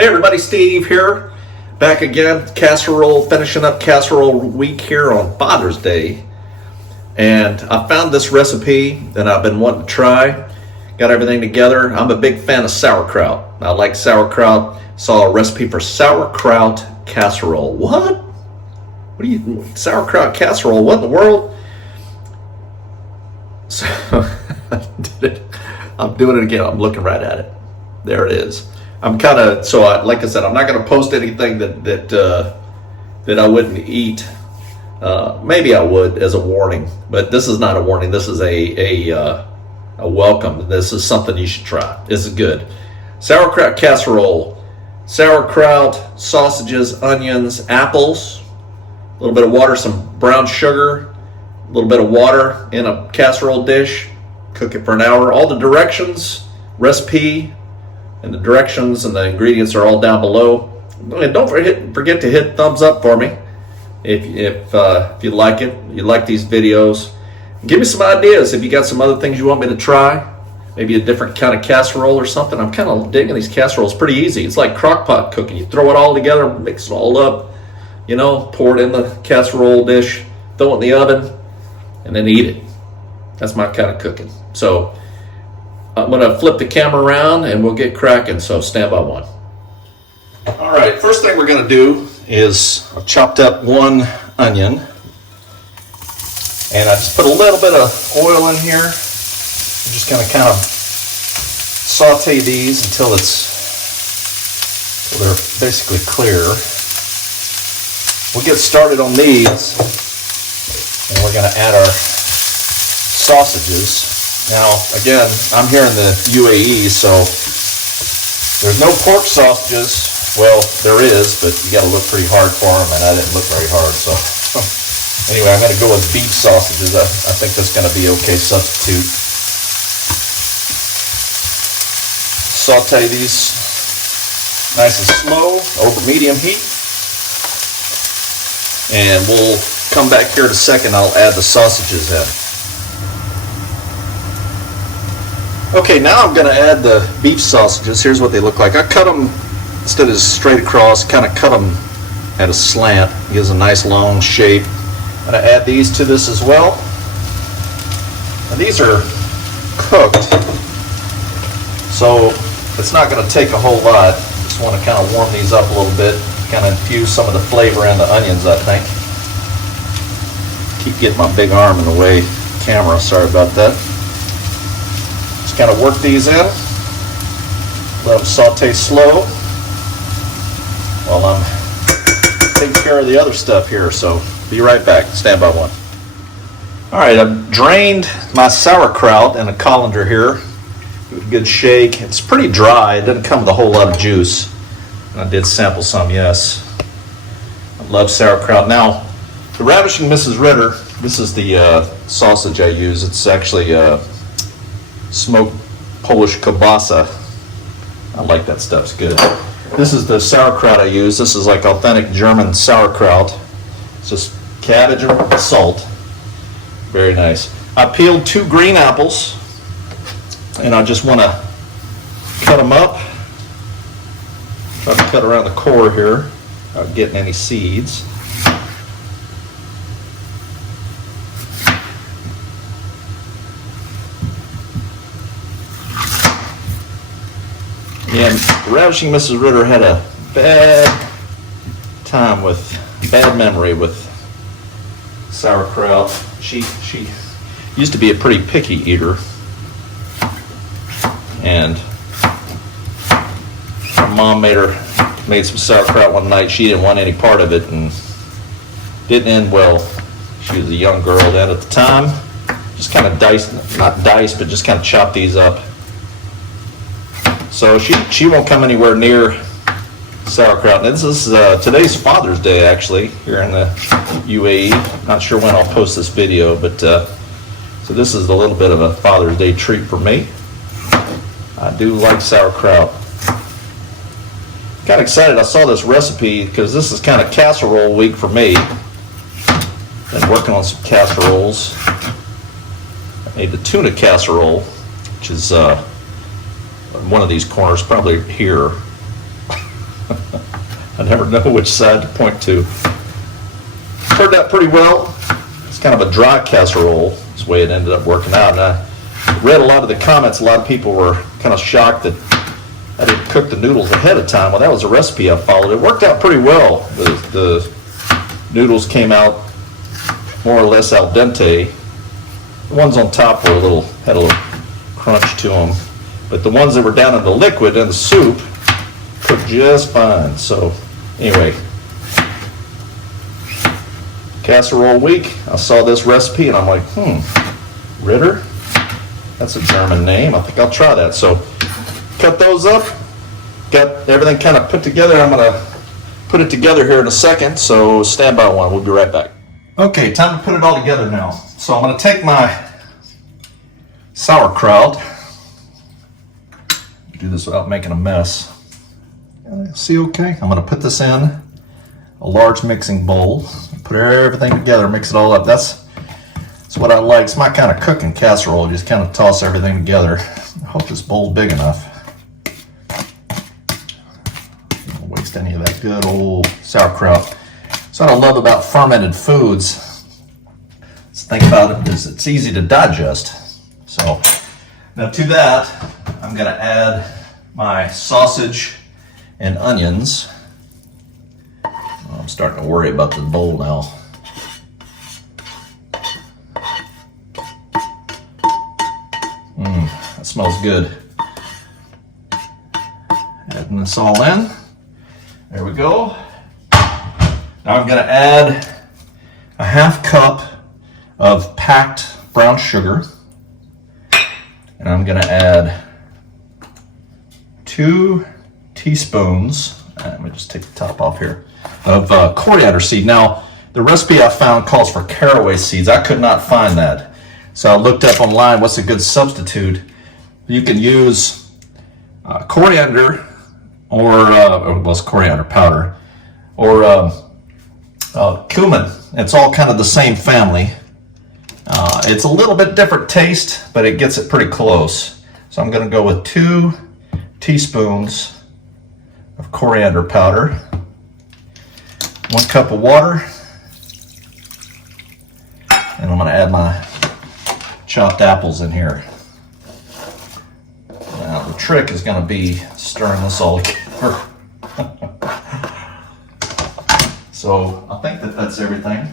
Hey everybody, Steve here, back again, casserole, finishing up casserole week here on Father's Day. And I found this recipe that I've been wanting to try, got everything together. I'm a big fan of sauerkraut. I like sauerkraut, saw a recipe for sauerkraut casserole. What do you, sauerkraut casserole, what in the world? So, I'm doing it again, I'm looking right at it. There it is. I'm kind of, like I said, I'm not going to post anything that I wouldn't eat. Maybe I would as a warning, but this is not a warning. This is a welcome. This is something you should try. This is good. Sauerkraut casserole. Sauerkraut, sausages, onions, apples, a little bit of water, some brown sugar, a little bit of water in a casserole dish. Cook it for an hour. All the directions, recipe, and the directions and the ingredients are all down below. And don't forget to hit thumbs up for me if you like it, you like these videos. Give me some ideas if you got some other things you want me to try, maybe a different kind of casserole or something. I'm kind of digging these casseroles. Pretty easy. It's like crock pot cooking. You throw it all together, mix it all up, you know, pour it in the casserole dish, throw it in the oven, and then eat it. That's my kind of cooking. So I'm going to flip the camera around and we'll get cracking, so stand by one. All right, first thing we're going to do is I've chopped up one onion and I just put a little bit of oil in here. I'm just going to kind of saute these until they're basically clear. We'll get started on these and we're going to add our sausages. Now, again, I'm here in the UAE, so there's no pork sausages. Well, there is, but you got to look pretty hard for them, and I didn't look very hard. So, anyway, I'm going to go with beef sausages. I think that's going to be okay substitute. Saute these nice and slow, over medium heat. And we'll come back here in a second. I'll add the sausages in. Okay, now I'm going to add the beef sausages. Here's what they look like. I cut them, instead of straight across, kind of cut them at a slant. It gives a nice long shape. I'm going to add these to this as well. Now, these are cooked, so it's not going to take a whole lot. Just want to kind of warm these up a little bit, kind of infuse some of the flavor in the onions, I think. Keep getting my big arm in the way. Camera, sorry about that. Just kind of work these in, let them saute slow while I'm taking care of the other stuff here, so be right back. Stand by one. All right, I've drained my sauerkraut in a colander here. Give it a good shake. It's pretty dry. It doesn't come with a whole lot of juice. I did sample some, yes. I love sauerkraut. Now, the Ravishing Mrs. Ritter, this is the sausage I use. It's actually smoked Polish kielbasa. I like that stuff, it's good. This is the sauerkraut I use. This is like authentic German sauerkraut. It's just cabbage and salt. Very nice. I peeled 2 green apples and I just want to cut them up. Try to cut around the core here without getting any seeds. And Ravishing Mrs. Ritter had a bad memory with sauerkraut. She used to be a pretty picky eater, and her mom made some sauerkraut one night. She didn't want any part of it, and didn't end well. She was a young girl then at the time. Just kind of not diced, but just kind of chopped these up. So she won't come anywhere near sauerkraut. Now this is today's Father's Day, actually, here in the UAE. Not sure when I'll post this video, but so this is a little bit of a Father's Day treat for me. I do like sauerkraut. Kind of excited. I saw this recipe because this is kind of casserole week for me. Been working on some casseroles. I made the tuna casserole, which is one of these corners, probably here. I never know which side to point to. Turned out pretty well. It's kind of a dry casserole. That's the way it ended up working out. And I read a lot of the comments. A lot of people were kind of shocked that I didn't cook the noodles ahead of time. Well, that was a recipe I followed. It worked out pretty well. The noodles came out more or less al dente. The ones on top were had a little crunch to them. But the ones that were down in the liquid and the soup cooked just fine. So anyway, casserole week. I saw this recipe and I'm like, Ritter? That's a German name. I think I'll try that. So cut those up. Got everything kind of put together. I'm going to put it together here in a second. So stand by one. We'll be right back. Okay, time to put it all together now. So I'm going to take my sauerkraut. Do this without making a mess. See, okay? I'm going to put this in a large mixing bowl. Put everything together, mix it all up. That's what I like. It's my kind of cooking casserole. Just kind of toss everything together. I hope this bowl's big enough. Don't waste any of that good old sauerkraut. So what I love about fermented foods, let's think about it, is it's easy to digest. So now to that, I'm going to add my sausage and onions. I'm starting to worry about the bowl now. That smells good. Adding this all in. There we go. Now I'm going to add a half cup of packed brown sugar. And I'm going to add 2 teaspoons, let me just take the top off here, of coriander seed. Now, the recipe I found calls for caraway seeds. I could not find that. So I looked up online what's a good substitute. You can use coriander or it's coriander powder or cumin. It's all kind of the same family. It's a little bit different taste, but it gets it pretty close. So I'm going to go with 2 teaspoons of coriander powder, 1 cup of water, and I'm going to add my chopped apples in here. Now the trick is going to be stirring this all together. So I think that's everything.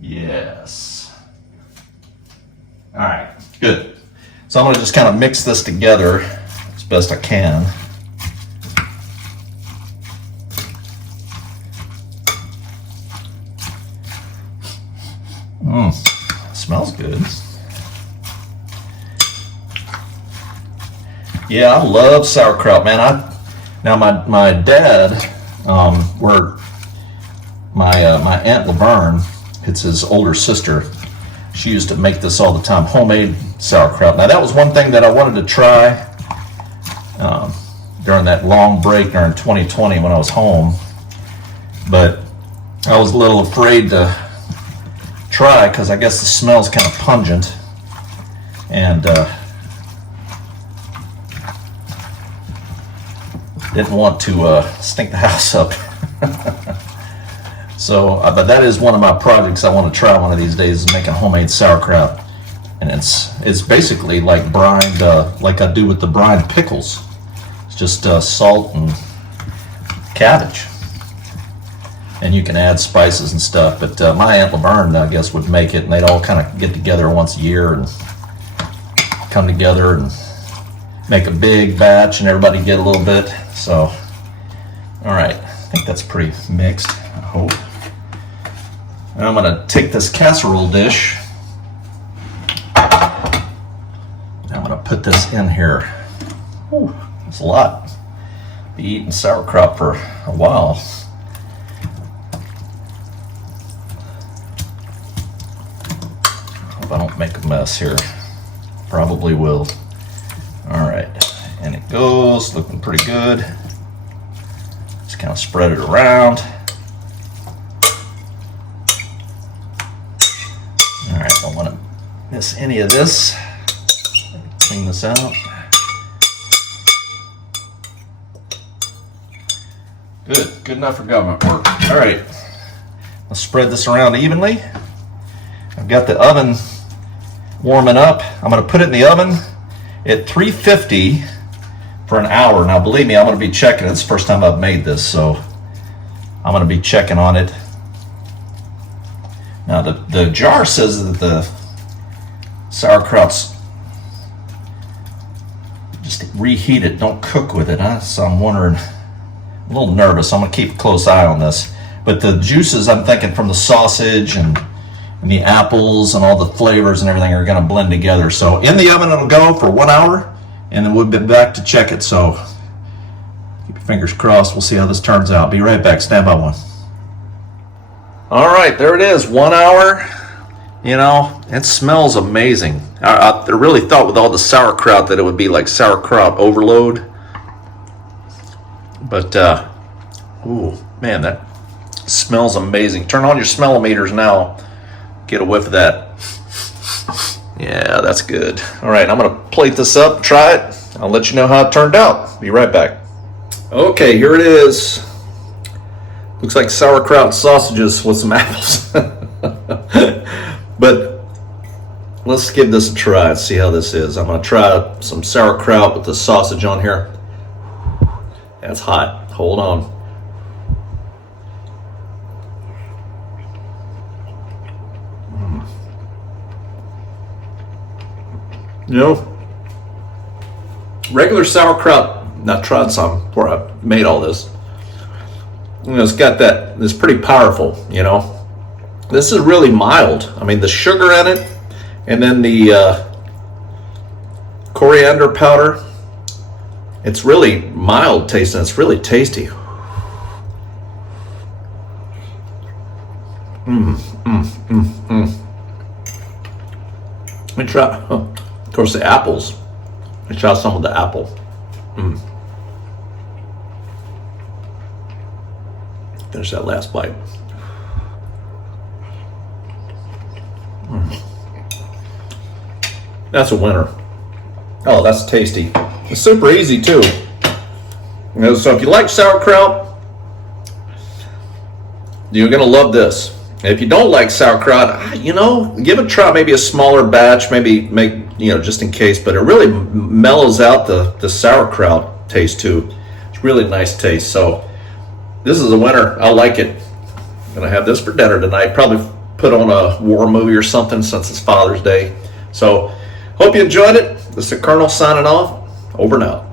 Yes. All right, good. So I'm going to just kind of mix this together as best I can. Smells good. Yeah, I love sauerkraut, man. Now my dad, where my Aunt Laverne, it's his older sister, she used to make this all the time, homemade sauerkraut. Now that was one thing that I wanted to try during that long break during 2020 when I was home, but I was a little afraid to try because I guess the smell's kind of pungent, and didn't want to stink the house up. So, but that is one of my projects I want to try one of these days, is making homemade sauerkraut. And it's basically like brined, like I do with the brined pickles. It's just salt and cabbage. And you can add spices and stuff. But my Aunt Laverne, I guess, would make it, and they'd all kind of get together once a year and come together and make a big batch, and everybody get a little bit. So, all right, I think that's pretty mixed, I hope. And I'm going to take this casserole dish. I'm going to put this in here. Whew, that's a lot. Be eating sauerkraut for a while. Hope I don't make a mess here. Probably will. All right, and it goes, looking pretty good. Just kind of spread it around. All right, don't want to miss any of this. Clean this out. Good enough for government work. All right, let's spread this around evenly. I've got the oven warming up. I'm gonna put it in the oven at 350 for an hour. Now believe me, I'm gonna be checking. It's the first time I've made this, so I'm gonna be checking on it. Now the jar says that the sauerkraut's just reheat it, don't cook with it, huh? So I'm wondering, I'm a little nervous. I'm gonna keep a close eye on this. But the juices, I'm thinking, from the sausage and the apples and all the flavors and everything are gonna blend together. So in the oven it'll go for 1 hour, and then we'll be back to check it. So keep your fingers crossed. We'll see how this turns out. Be right back. Stand by one. All right, there it is. 1 hour. You know, it smells amazing. I really thought with all the sauerkraut that it would be like sauerkraut overload. But, ooh, man, that smells amazing. Turn on your smellometers now. Get a whiff of that. Yeah, that's good. All right, I'm going to plate this up, try it. I'll let you know how it turned out. Be right back. Okay, here it is. Looks like sauerkraut sausages with some apples. But let's give this a try and see how this is. I'm going to try some sauerkraut with the sausage on here. That's hot. Hold on. You know, regular sauerkraut, I tried some before I made all this. You know, it's got that, it's pretty powerful, you know. This is really mild. I mean, the sugar in it, and then the coriander powder, it's really mild tasting. It's really tasty. Let me try, of course, the apples. Let me try some of the apple. Finish that last bite. That's a winner. Oh, that's tasty. It's super easy too. You know, so if you like sauerkraut, you're gonna love this. If you don't like sauerkraut, you know, give it a try. Maybe a smaller batch. Maybe make, you know, just in case. But it really mellows out the sauerkraut taste too. It's really nice taste. So this is a winner. I like it. I'm gonna have this for dinner tonight. Probably put on a war movie or something since it's Father's Day. So hope you enjoyed it. This is the Colonel signing off. Over and out.